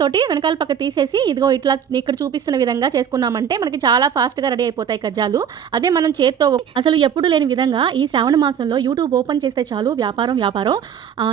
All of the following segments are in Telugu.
సహాయంతో వెనకాల పక్క తీసేసి ఇదిగో ఇట్లా ఇక్కడ చూపిస్తున్న విధంగా చేసుకున్నామంటే మనకి చాలా ఫాస్ట్గా రెడీ అయిపోతాయి కజ్జాలు. అదే మనం చేత్తో అసలు ఎప్పుడు లేని విధంగా ఈ శ్రావణ మాసంలో యూట్యూబ్ ఓపెన్ చేస్తే చాలు వ్యాపారం వ్యాపారం.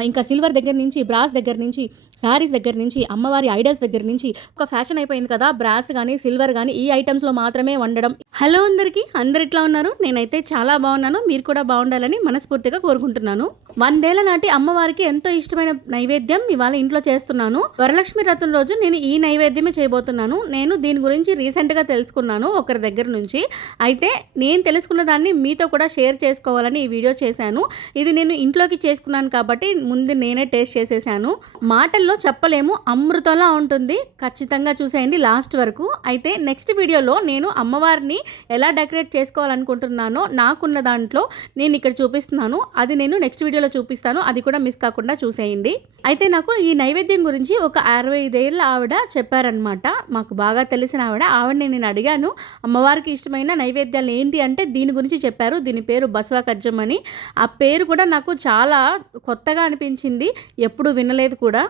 ఇంకా సిల్వర్ దగ్గర నుంచి బ్రాస్ దగ్గర నుంచి శారీస్ దగ్గర నుంచి అమ్మవారి ఐడల్స్ దగ్గర నుంచి ఒక ఫ్యాషన్ అయిపోయింది కదా బ్రాస్ కానీ సిల్వర్ కానీ ఈ ఐటమ్స్లో మాత్రమే వండడం. హలో అందరికీ అందరు ఎట్లా ఉన్నారు? నేనైతే చాలా బాగున్నాను మీరు కూడా బాగుండాలని మనస్ఫూర్తిగా కోరుకుంటున్నాను. వందేళ్ళ నాటి అమ్మవారికి ఎంతో ఇష్టమైన నైవేద్యం ఇవాళ ఇంట్లో చేస్తున్నాను. వరలక్ష్మి రథం రోజు నేను ఈ నైవేద్యమే చేయబోతున్నాను. నేను దీని గురించి రీసెంట్గా తెలుసుకున్నాను ఒకరి దగ్గర నుంచి. అయితే నేను తెలుసుకున్న దాన్ని మీతో కూడా షేర్ చేసుకోవాలని ఈ వీడియో చేశాను. ఇది నేను ఇంట్లోకి చేసుకున్నాను కాబట్టి ముందు నేనే టేస్ట్ చేసేసాను. మాటల్లో చెప్పలేము అమృతంలా ఉంటుంది. ఖచ్చితంగా చూసేయండి లాస్ట్ వరకు. అయితే నెక్స్ట్ వీడియోలో నేను అమ్మవారిని ఎలా డెకరేట్ చేసుకోవాలనుకుంటున్నానో నాకున్న దాంట్లో నేను ఇక్కడ చూపిస్తున్నాను. అది నేను నెక్స్ట్ వీడియోలో చూపిస్తాను. అది కూడా మిస్ కాకుండా చూసేయండి. అయితే నాకు ఈ నైవేద్యం గురించి ఒక అరవై ఐదేళ్ళ ఆవిడ చెప్పారనమాట మాకు బాగా తెలిసిన ఆవిడ. ఆవిడని నేను అడిగాను అమ్మవారికి ఇష్టమైన నైవేద్యాలు ఏంటి అంటే దీని గురించి చెప్పారు. దీని పేరు బసవ కజ్జం అని. ఆ పేరు కూడా నాకు చాలా కొత్తగా అనిపించింది. ఎప్పుడు వినలేదు కూడా.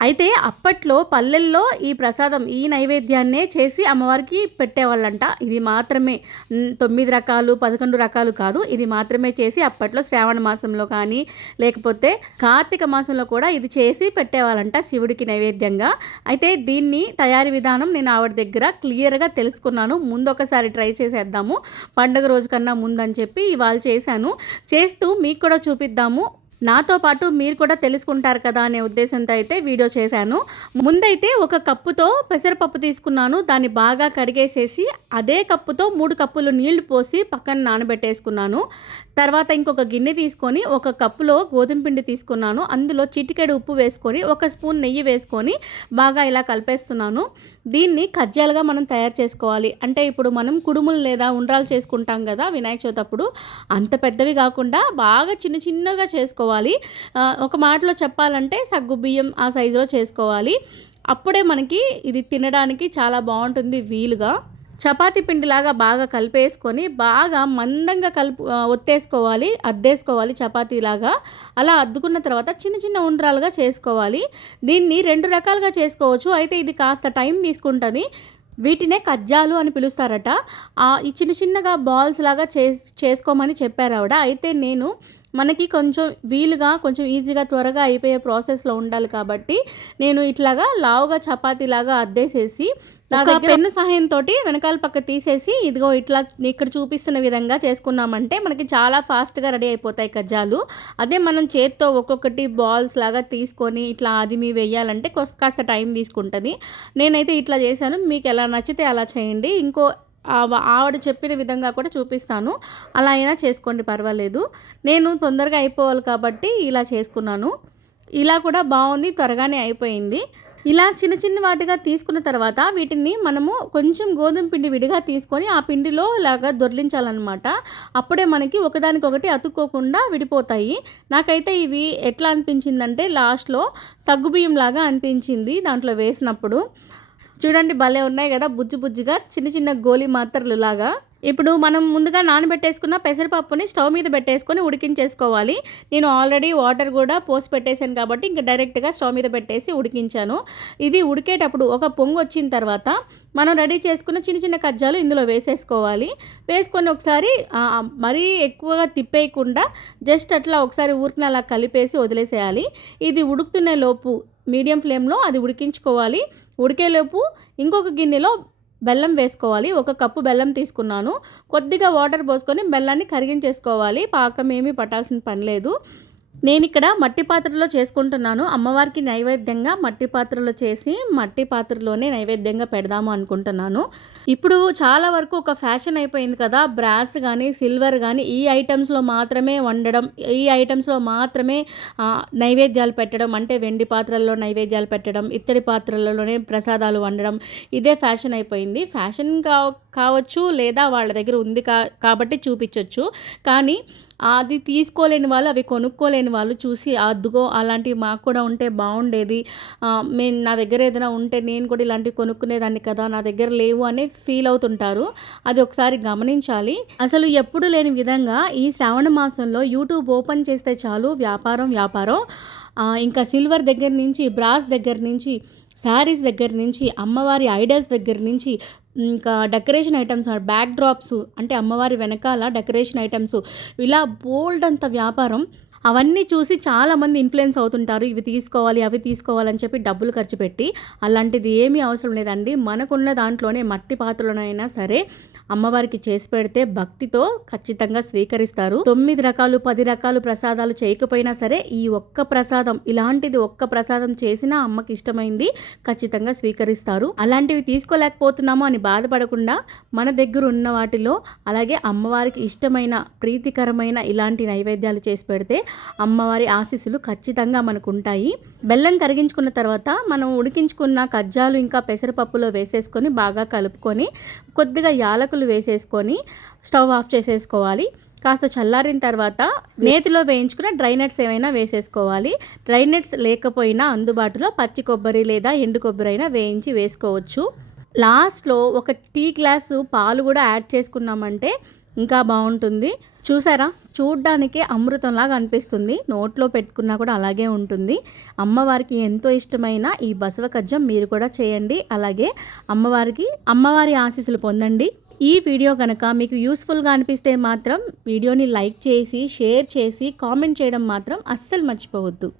అయితే అప్పట్లో పల్లెల్లో ఈ ప్రసాదం ఈ నైవేద్యాన్నే చేసి అమ్మవారికి పెట్టేవాళ్ళంట. ఇది మాత్రమే. తొమ్మిది రకాలు పదకొండు రకాలు కాదు. ఇది మాత్రమే చేసి అప్పట్లో శ్రావణ మాసంలో కానీ లేకపోతే కార్తీక మాసంలో కూడా ఇది చేసి పెట్టేవాళ్ళంట శివుడికి నైవేద్యంగా. అయితే దీన్ని తయారీ విధానం నేను ఆవిడ దగ్గర క్లియర్గా తెలుసుకున్నాను. ముందు ఒకసారి ట్రై చేసేద్దాము. పండుగ రోజు కన్నా ముందని చెప్పి ఇవాళ చేశాను. చేస్తూ మీకు కూడా చూపిద్దాము. నాతో పాటు మీరు కూడా తెలుసుకుంటారు కదా అనే ఉద్దేశంతో అయితే వీడియో చేశాను. ముందైతే ఒక కప్పుతో పెసరపప్పు తీసుకున్నాను. దాన్ని బాగా కడిగేసేసి అదే కప్పుతో మూడు కప్పులు నీళ్ళు పోసి పక్కన నానబెట్టేసుకున్నాను. తర్వాత ఇంకొక గిన్నె తీసుకొని ఒక కప్పులో గోధుమ పిండి తీసుకున్నాను. అందులో చిటికెడు ఉప్పు వేసుకొని ఒక స్పూన్ నెయ్యి వేసుకొని బాగా ఇలా కలిపేస్తున్నాను. దీన్ని కజ్జాలుగా మనం తయారు చేసుకోవాలి. అంటే ఇప్పుడు మనం కుడుములు లేదా ఉండ్రాలు చేసుకుంటాం కదా వినాయక చవితి అప్పుడు అంత పెద్దవి కాకుండా బాగా చిన్న చిన్నగా చేసుకోవాలి. చేసుకోవాలి. ఒక మాటలో చెప్పాలంటే సగ్గు బియ్యం ఆ సైజులో చేసుకోవాలి. అప్పుడే మనకి ఇది తినడానికి చాలా బాగుంటుంది వీలుగా. చపాతి పిండిలాగా బాగా కలిపేసుకొని బాగా మందంగా కలుపు ఒత్తేసుకోవాలి అద్దేసుకోవాలి చపాతీలాగా. అలా అద్దుకున్న తర్వాత చిన్న చిన్న ఉండ్రాలుగా చేసుకోవాలి. దీన్ని రెండు రకాలుగా చేసుకోవచ్చు. అయితే ఇది కాస్త టైం తీసుకుంటుంది. వీటినే కజ్జాలు అని పిలుస్తారట. ఈ చిన్న చిన్నగా బాల్స్ లాగా చేస్ చేసుకోమని చెప్పారు ఆవిడ. అయితే నేను మనకి కొంచెం వీలుగా కొంచెం ఈజీగా త్వరగా అయిపోయే ప్రాసెస్లో ఉండాలి కాబట్టి నేను ఇట్లాగా లావుగా చపాతీలాగా అద్దేసేసి పెన్ను సహాయంతో వెనకాల పక్క తీసేసి ఇదిగో ఇట్లా ఇక్కడ చూపిస్తున్న విధంగా చేసుకున్నామంటే మనకి చాలా ఫాస్ట్గా రెడీ అయిపోతాయి కజ్జాలు అదే మనం చేత్తో ఒక్కొక్కటి బాల్స్ లాగా తీసుకొని ఇట్లా ఆదిమి వేయాలంటే కొస్- కాస్త టైం తీసుకుంటుంది. నేనైతే ఇట్లా చేశాను. మీకు ఎలా నచ్చితే అలా చేయండి. ఇంకో ఆవిడ చెప్పిన విధంగా కూడా చూపిస్తాను. అలా అయినా చేసుకోండి పర్వాలేదు. నేను తొందరగా అయిపోవాలి కాబట్టి ఇలా చేసుకున్నాను. ఇలా కూడా బాగుంది త్వరగానే అయిపోయింది. ఇలా చిన్న చిన్న వాటిగా తీసుకున్న తర్వాత వీటిని మనము కొంచెం గోధుమ పిండి విడిగా తీసుకొని ఆ పిండిలో ఇలాగా దొర్లించాలన్నమాట. అప్పుడే మనకి ఒకదానికొకటి అతుక్కోకుండా విడిపోతాయి. నాకైతే ఇవి ఎట్లా అనిపించిందంటే లాస్ట్లో సగ్గుబియ్యం లాగా అనిపించింది దాంట్లో వేసినప్పుడు. చూడండి భలే ఉన్నాయి కదా బుజ్జి బుజ్జిగా చిన్న చిన్న గోలి మాత్రలు లాగా. ఇప్పుడు మనం ముందుగా నానబెట్టేసుకున్న పెసరపప్పుని స్టవ్ మీద పెట్టేసుకొని ఉడికించేసుకోవాలి. నేను ఆల్రెడీ వాటర్ కూడా పోసి పెట్టేశాను కాబట్టి ఇంకా డైరెక్ట్గా స్టవ్ మీద పెట్టేసి ఉడికించాను. ఇది ఉడికేటప్పుడు ఒక పొంగు వచ్చిన తర్వాత మనం రెడీ చేసుకున్న చిన్న చిన్న కజ్జాలు ఇందులో వేసేసుకోవాలి. వేసుకొని ఒకసారి మరీ ఎక్కువగా తిప్పేయకుండా జస్ట్ అట్లా ఒకసారి ఊరికిన అలా కలిపేసి వదిలేసేయాలి. ఇది ఉడుకుతున్న లోపు మీడియం ఫ్లేమ్లో అది ఉడికించుకోవాలి. ఉడికేలోపు ఇంకొక గిన్నెలో బెల్లం వేసుకోవాలి. ఒక కప్పు బెల్లం తీసుకున్నాను. కొద్దిగా వాటర్ పోసుకొని బెల్లాన్ని కరిగించేసుకోవాలి. పాకం ఏమీ పట్టాల్సిన పని లేదు. నేను ఇక్కడ మట్టి పాత్రలో చేసుకుంటున్నాను. అమ్మవారికి నైవేద్యంగా మట్టి పాత్రలో చేసి మట్టి పాత్రలోనే నైవేద్యంగా పెడదాము అనుకుంటున్నాను. ఇప్పుడు చాలా వరకు ఒక ఫ్యాషన్ అయిపోయింది కదా. బ్రాస్ కానీ సిల్వర్ కానీ ఈ ఐటమ్స్లో మాత్రమే వండడం ఈ ఐటమ్స్లో మాత్రమే నైవేద్యాలు పెట్టడం అంటే వెండి పాత్రల్లో నైవేద్యాలు పెట్టడం ఇత్తడి పాత్రలలోనే ప్రసాదాలు వండడం ఇదే ఫ్యాషన్ అయిపోయింది. ఫ్యాషన్ కా కావచ్చు లేదా వాళ్ళ దగ్గర ఉంది కా కాబట్టి చూపించవచ్చు కానీ అది తీసుకోలేని వాళ్ళు అవి కొనుక్కోలేని వాళ్ళు చూసి అద్దుగో అలాంటివి మాకు కూడా ఉంటే బాగుండేది. మేము నా దగ్గర ఏదైనా ఉంటే నేను కూడా ఇలాంటివి కొనుక్కునేదాన్ని కదా నా దగ్గర లేవు అని ఫీల్ అవుతుంటారు. అది ఒకసారి గమనించాలి. అసలు ఎప్పుడు లేని విధంగా ఈ శ్రావణ మాసంలో యూట్యూబ్ ఓపెన్ చేస్తే చాలు వ్యాపారం వ్యాపారం. ఇంకా సిల్వర్ దగ్గర నుంచి బ్రాస్ దగ్గర నుంచి శారీస్ దగ్గర నుంచి అమ్మవారి ఐడల్స్ దగ్గర నుంచి ఇంకా డెకరేషన్ ఐటమ్స్ బ్యాక్ డ్రాప్స్ అంటే అమ్మవారి వెనకాల డెకరేషన్ ఐటమ్స్. ఇలా బోల్డ్ అంత వ్యాపారం అవన్నీ చూసి చాలామంది ఇన్ఫ్లుయెన్స్ అవుతుంటారు. ఇవి తీసుకోవాలి అవి తీసుకోవాలని చెప్పి డబ్బులు ఖర్చు పెట్టి అలాంటిది ఏమీ అవసరం లేదండి. మనకున్న దాంట్లోనే మట్టి పాత్రలోనైనా సరే అమ్మవారికి చేసి పెడితే భక్తితో ఖచ్చితంగా స్వీకరిస్తారు. తొమ్మిది రకాలు పది రకాలు ప్రసాదాలు చేయకపోయినా సరే ఈ ఒక్క ప్రసాదం ఇలాంటిది ఒక్క ప్రసాదం చేసినా అమ్మకి ఇష్టమైంది ఖచ్చితంగా స్వీకరిస్తారు. అలాంటివి తీసుకోలేకపోతున్నాము అని బాధపడకుండా మన దగ్గర ఉన్న వాటిలో అలాగే అమ్మవారికి ఇష్టమైన ప్రీతికరమైన ఇలాంటి నైవేద్యాలు చేసి పెడితే అమ్మవారి ఆశీస్సులు ఖచ్చితంగా మనకు ఉంటాయి బెల్లం కరిగించుకున్న తర్వాత మనం ఉడికించుకున్న కజ్జాలు ఇంకా పెసరపప్పులో వేసేసుకొని బాగా కలుపుకొని కొద్దిగా యాలకులు వేసేసుకొని స్టవ్ ఆఫ్ చేసేసుకోవాలి. కాస్త చల్లారిన తర్వాత నేతిలో వేయించుకున్న డ్రై నట్స్ ఏమైనా వేసేసుకోవాలి. డ్రై నట్స్ లేకపోయినా అందుబాటులో పచ్చి కొబ్బరి లేదా ఎండు కొబ్బరి అయినా వేయించి వేసుకోవచ్చు. లాస్ట్లో ఒక టీ గ్లాసు పాలు కూడా యాడ్ చేసుకున్నామంటే ఇంకా బాగుంటుంది. చూసారా? చూడ్డానికి అమృతంలాగా అనిపిస్తుంది. నోట్లో పెట్టుకున్నా కూడా అలాగే ఉంటుంది. అమ్మవారికి ఎంతో ఇష్టమైన ఈ బసవకజ్జం మీరు కూడా చేయండి. అలాగే అమ్మవారికి అమ్మవారి ఆశీస్సులు పొందండి. ఈ వీడియో కనుక మీకు యూస్ఫుల్గా అనిపిస్తే మాత్రం వీడియోని లైక్ చేసి షేర్ చేసి కామెంట్ చేయడం మాత్రం అస్సలు మర్చిపోవద్దు.